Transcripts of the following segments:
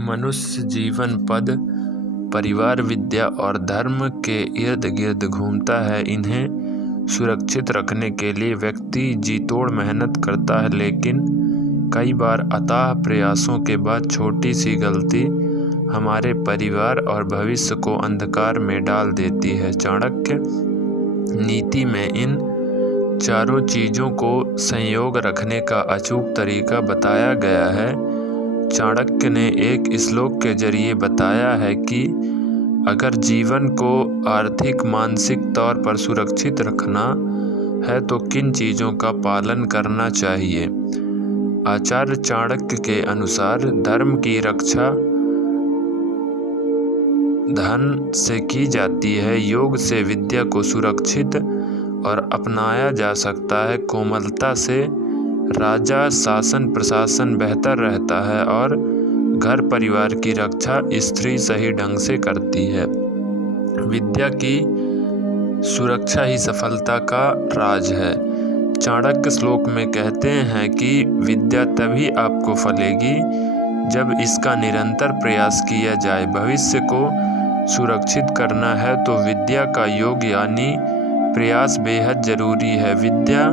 मनुष्य जीवन पद परिवार, विद्या और धर्म के इर्द गिर्द घूमता है। इन्हें सुरक्षित रखने के लिए व्यक्ति जी तोड़ मेहनत करता है, लेकिन कई बार अथाह प्रयासों के बाद छोटी सी गलती हमारे परिवार और भविष्य को अंधकार में डाल देती है। चाणक्य नीति में इन चारों चीज़ों को संयोग रखने का अचूक तरीका बताया गया है। चाणक्य ने एक श्लोक के जरिए बताया है कि अगर जीवन को आर्थिक मानसिक तौर पर सुरक्षित रखना है तो किन चीज़ों का पालन करना चाहिए। आचार्य चाणक्य के अनुसार धर्म की रक्षा धन से की जाती है, योग से विद्या को सुरक्षित और अपनाया जा सकता है, कोमलता से राजा शासन प्रशासन बेहतर रहता है और घर परिवार की रक्षा स्त्री सही ढंग से करती है। विद्या की सुरक्षा ही सफलता का राज है। चाणक्य श्लोक में कहते हैं कि विद्या तभी आपको फलेगी जब इसका निरंतर प्रयास किया जाए। भविष्य को सुरक्षित करना है तो विद्या का योग यानी प्रयास बेहद जरूरी है। विद्या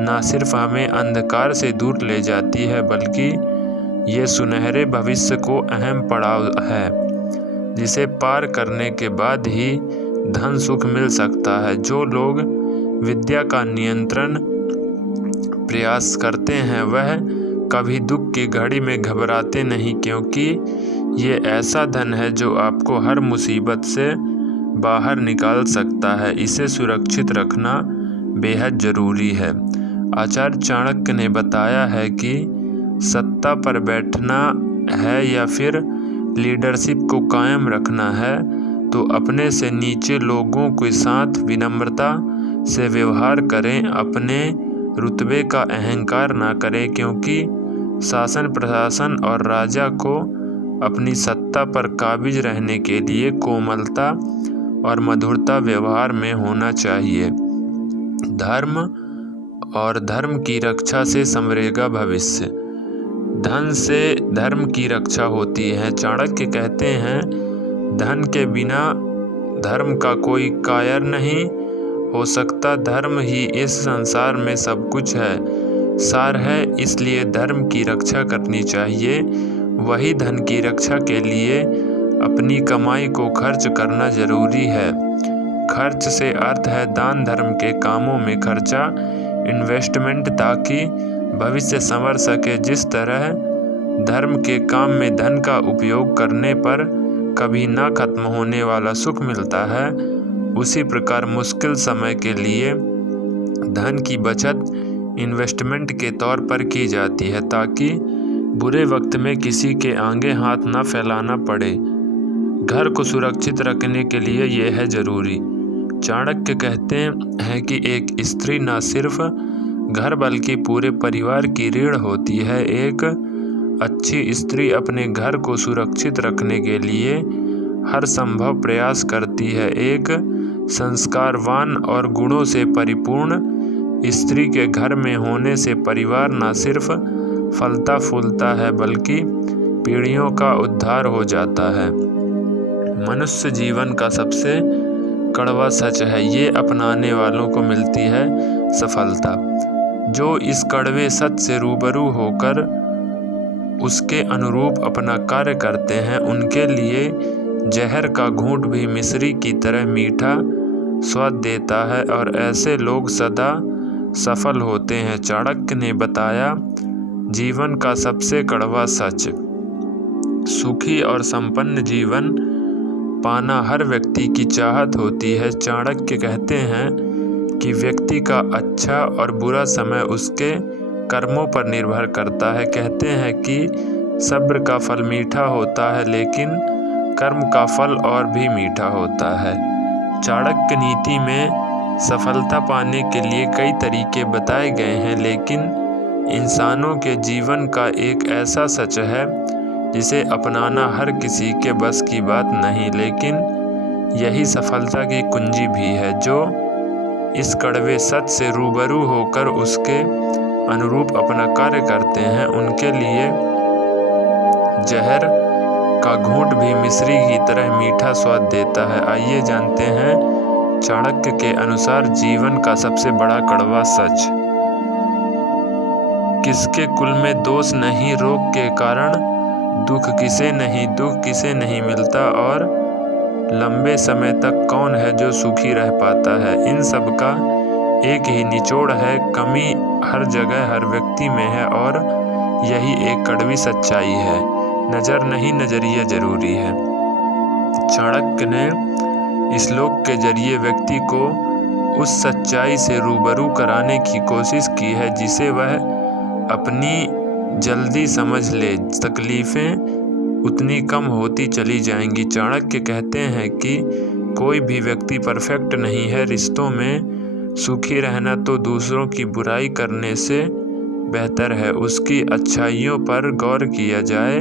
न सिर्फ हमें अंधकार से दूर ले जाती है, बल्कि ये सुनहरे भविष्य को अहम पड़ाव है जिसे पार करने के बाद ही धन सुख मिल सकता है। जो लोग विद्या का नियंत्रण प्रयास करते हैं वह कभी दुख की घड़ी में घबराते नहीं, क्योंकि ये ऐसा धन है जो आपको हर मुसीबत से बाहर निकाल सकता है। इसे सुरक्षित रखना बेहद ज़रूरी है। आचार्य चाणक्य ने बताया है कि सत्ता पर बैठना है या फिर लीडरशिप को कायम रखना है तो अपने से नीचे लोगों के साथ विनम्रता से व्यवहार करें। अपने रुतबे का अहंकार ना करें, क्योंकि शासन प्रशासन और राजा को अपनी सत्ता पर काबिज रहने के लिए कोमलता और मधुरता व्यवहार में होना चाहिए। धर्म और धर्म की रक्षा से संवरेगा भविष्य। धन से धर्म की रक्षा होती है। चाणक्य कहते हैं धन के बिना धर्म का कोई कायर नहीं हो सकता। धर्म ही इस संसार में सब कुछ है, सार है, इसलिए धर्म की रक्षा करनी चाहिए। वही धन की रक्षा के लिए अपनी कमाई को खर्च करना जरूरी है। खर्च से अर्थ है दान धर्म के कामों में खर्चा, इन्वेस्टमेंट, ताकि भविष्य संवर सके। जिस तरह धर्म के काम में धन का उपयोग करने पर कभी ना खत्म होने वाला सुख मिलता है, उसी प्रकार मुश्किल समय के लिए धन की बचत इन्वेस्टमेंट के तौर पर की जाती है, ताकि बुरे वक्त में किसी के आगे हाथ ना फैलाना पड़े। घर को सुरक्षित रखने के लिए यह है जरूरी। चाणक्य कहते हैं कि एक स्त्री न सिर्फ घर बल्कि पूरे परिवार की रीढ़ होती है। एक अच्छी स्त्री अपने घर को सुरक्षित रखने के लिए हर संभव प्रयास करती है। एक संस्कारवान और गुणों से परिपूर्ण स्त्री के घर में होने से परिवार न सिर्फ फलता फूलता है बल्कि पीढ़ियों का उद्धार हो जाता है। मनुष्य जीवन का सबसे कड़वा सच है, ये अपनाने वालों को मिलती है सफलता। जो इस कड़वे सच से रूबरू होकर उसके अनुरूप अपना कार्य करते हैं, उनके लिए जहर का घूंट भी मिश्री की तरह मीठा स्वाद देता है और ऐसे लोग सदा सफल होते हैं। चाणक्य ने बताया जीवन का सबसे कड़वा सच। सुखी और संपन्न जीवन पाना हर व्यक्ति की चाहत होती है। चाणक्य कहते हैं कि व्यक्ति का अच्छा और बुरा समय उसके कर्मों पर निर्भर करता है। कहते हैं कि सब्र का फल मीठा होता है, लेकिन कर्म का फल और भी मीठा होता है। चाणक्य नीति में सफलता पाने के लिए कई तरीके बताए गए हैं, लेकिन इंसानों के जीवन का एक ऐसा सच है जिसे अपनाना हर किसी के बस की बात नहीं, लेकिन यही सफलता की कुंजी भी है। जो इस कड़वे सच से रूबरू होकर उसके अनुरूप अपना कार्य करते हैं, उनके लिए जहर का घूंट भी मिश्री की तरह मीठा स्वाद देता है। आइए जानते हैं चाणक्य के अनुसार जीवन का सबसे बड़ा कड़वा सच। किसके कुल में दोष नहीं, रोग के कारण दुख किसे नहीं मिलता, और लंबे समय तक कौन है जो सुखी रह पाता है। इन सब का एक ही निचोड़ है, कमी हर जगह हर व्यक्ति में है और यही एक कड़वी सच्चाई है। नज़र नहीं, नज़रिया जरूरी है। चाणक्य ने इस श्लोक के जरिए व्यक्ति को उस सच्चाई से रूबरू कराने की कोशिश की है जिसे वह अपनी जल्दी समझ ले। तकलीफ़ें उतनी कम होती चली जाएंगी। चाणक्य कहते हैं कि कोई भी व्यक्ति परफेक्ट नहीं है। रिश्तों में सुखी रहना तो दूसरों की बुराई करने से बेहतर है। उसकी अच्छाइयों पर गौर किया जाए।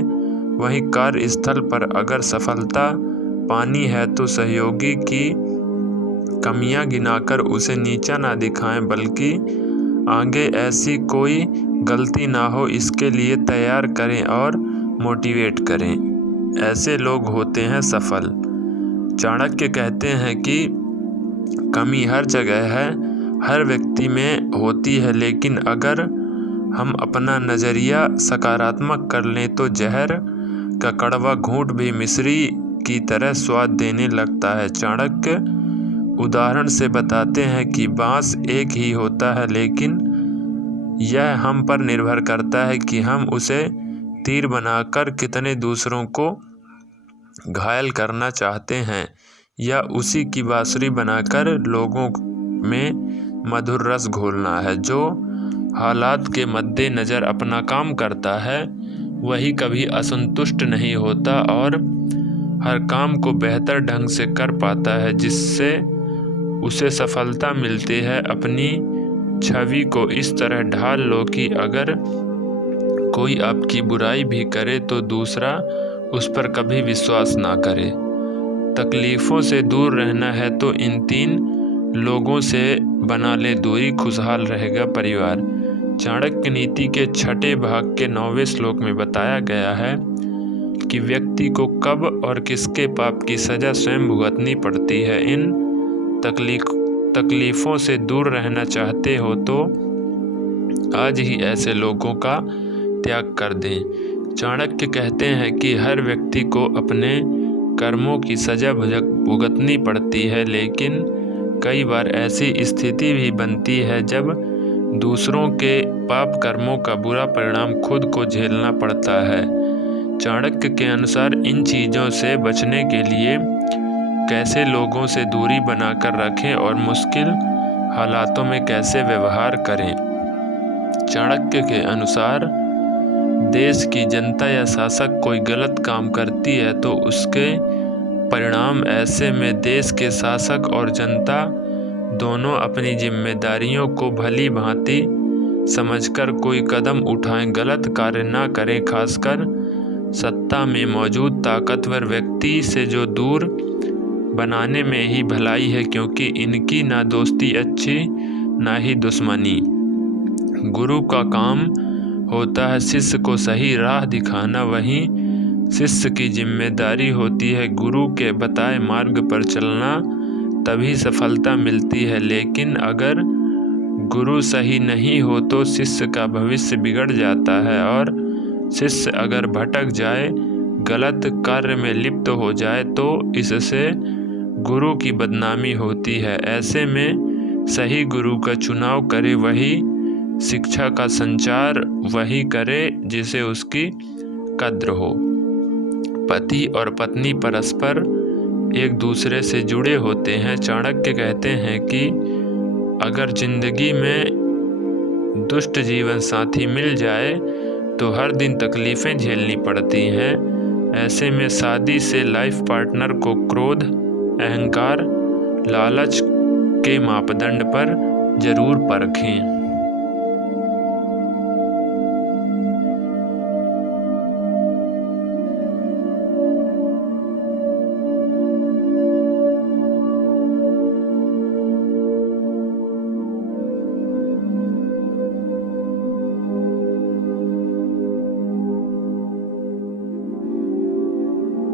वहीं कार्यस्थल पर अगर सफलता पानी है तो सहयोगी की कमियां गिनाकर उसे नीचा ना दिखाएं, बल्कि आगे ऐसी कोई गलती ना हो इसके लिए तैयार करें और मोटिवेट करें। ऐसे लोग होते हैं सफल। चाणक्य कहते हैं कि कमी हर जगह है, हर व्यक्ति में होती है, लेकिन अगर हम अपना नज़रिया सकारात्मक कर लें तो जहर का कड़वा घूंट भी मिश्री की तरह स्वाद देने लगता है। चाणक्य उदाहरण से बताते हैं कि बांस एक ही होता है, लेकिन यह हम पर निर्भर करता है कि हम उसे तीर बनाकर कितने दूसरों को घायल करना चाहते हैं, या उसी की बांसुरी बनाकर लोगों में मधुर रस घोलना है। जो हालात के मद्देनज़र अपना काम करता है वही कभी असंतुष्ट नहीं होता और हर काम को बेहतर ढंग से कर पाता है, जिससे उसे सफलता मिलती है। अपनी छवि को इस तरह ढाल लो कि अगर कोई आपकी बुराई भी करे तो दूसरा उस पर कभी विश्वास ना करे। तकलीफ़ों से दूर रहना है तो इन 3 लोगों से बना ले दूरी, खुशहाल रहेगा परिवार। चाणक्य नीति के 6ठे भाग के 9वें श्लोक में बताया गया है कि व्यक्ति को कब और किसके पाप की सज़ा स्वयं भुगतनी पड़ती है। इन तकलीफ़ों से दूर रहना चाहते हो तो आज ही ऐसे लोगों का त्याग कर दें। चाणक्य कहते हैं कि हर व्यक्ति को अपने कर्मों की सज़ा भुगतनी पड़ती है, लेकिन कई बार ऐसी स्थिति भी बनती है जब दूसरों के पाप कर्मों का बुरा परिणाम खुद को झेलना पड़ता है। चाणक्य के अनुसार इन चीज़ों से बचने के लिए कैसे लोगों से दूरी बनाकर रखें और मुश्किल हालातों में कैसे व्यवहार करें। चाणक्य के अनुसार देश की जनता या शासक कोई गलत काम करती है तो उसके परिणाम ऐसे में देश के शासक और जनता दोनों अपनी जिम्मेदारियों को भली भांति समझकर कोई कदम उठाएं, गलत कार्य ना करें। खासकर सत्ता में मौजूद ताकतवर व्यक्ति से जो दूर बनाने में ही भलाई है, क्योंकि इनकी ना दोस्ती अच्छी ना ही दुश्मनी। गुरु का काम होता है शिष्य को सही राह दिखाना, वहीं शिष्य की जिम्मेदारी होती है गुरु के बताए मार्ग पर चलना, तभी सफलता मिलती है। लेकिन अगर गुरु सही नहीं हो तो शिष्य का भविष्य बिगड़ जाता है, और शिष्य अगर भटक जाए, गलत कार्य में लिप्त हो जाए तो इससे गुरु की बदनामी होती है। ऐसे में सही गुरु का चुनाव करे, वही शिक्षा का संचार वही करे जिसे उसकी कद्र हो। पति और पत्नी परस्पर एक दूसरे से जुड़े होते हैं। चाणक्य कहते हैं कि अगर जिंदगी में दुष्ट जीवन साथी मिल जाए तो हर दिन तकलीफ़ें झेलनी पड़ती हैं। ऐसे में शादी से लाइफ पार्टनर को क्रोध, अहंकार, लालच के मापदंड पर जरूर परखें।